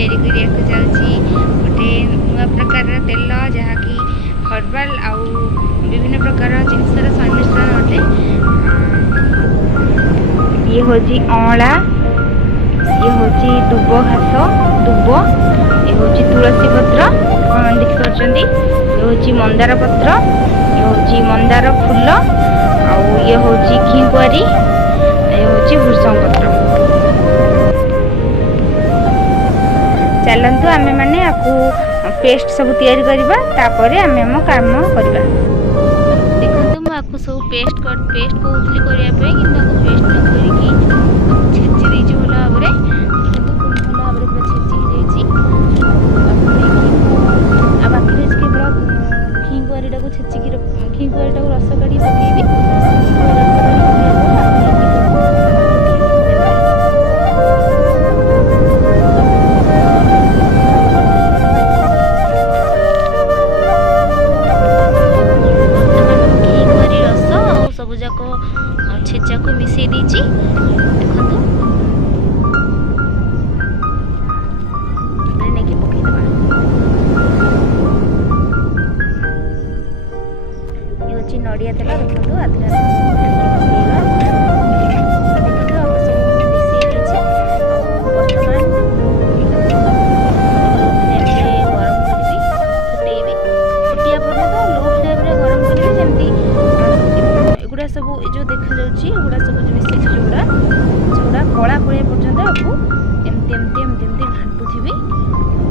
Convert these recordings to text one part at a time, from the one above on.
तैयारी करिया जाउची गोटे नुआ प्रकार तेल जहाँकि हर्बाल आउ विभिन्न प्रकार जिनसर संमिश्रण अटे। ये होची अँला, ये होची दुब घास दुब, ये होची तुलसी पत्र आप देखि पारछंती, ये होची मंदार पत्र, ये होची मंदार फूल, आउ ये होची घिकुआरी, ये होची भृषंग पत्र। चलतु आमे माने आपको पेस्ट सब तैयारी करबा तापरे आमे हम काम करबा। देखंतु म आपको सब पेस्ट कहउतली करिया पे किंतु आपको पेस्ट न करिकी छेची देछि भला भाबरे। देखंतु भला भाबरे पूरा छेची देछि आ बाकी रेज के पूरा घिकुआरीटा को छेची की घिकुआरीटा को रस काढी पकेइबी। छेचा को मिसई दीची देखंतु नेकी पकई दबा। ये होची नडिया तेल देखंतु आधे सब जो देखा जाउची एगुडा सब मिसे जोड़ा जोड़ा कला पड़े पर्यंत आपको एमती एमती एमती एमती घांटुथिबी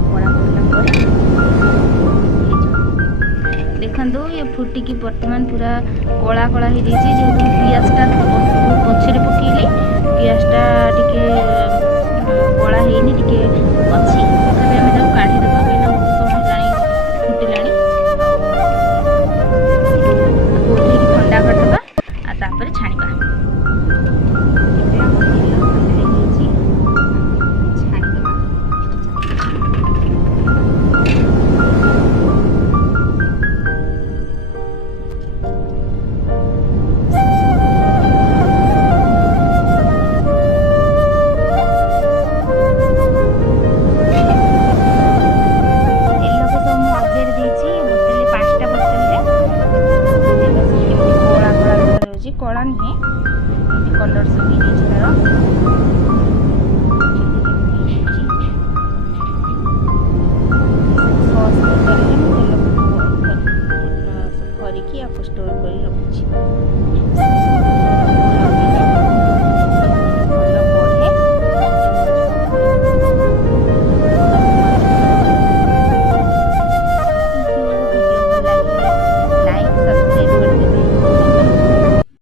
कला पड़ला पर देखंतु ये फुटी की वर्तमान पूरा कला कला हो जाइए। जेहेतु पियाजटा बहुत पछरे पकेइली पियाजटा टिके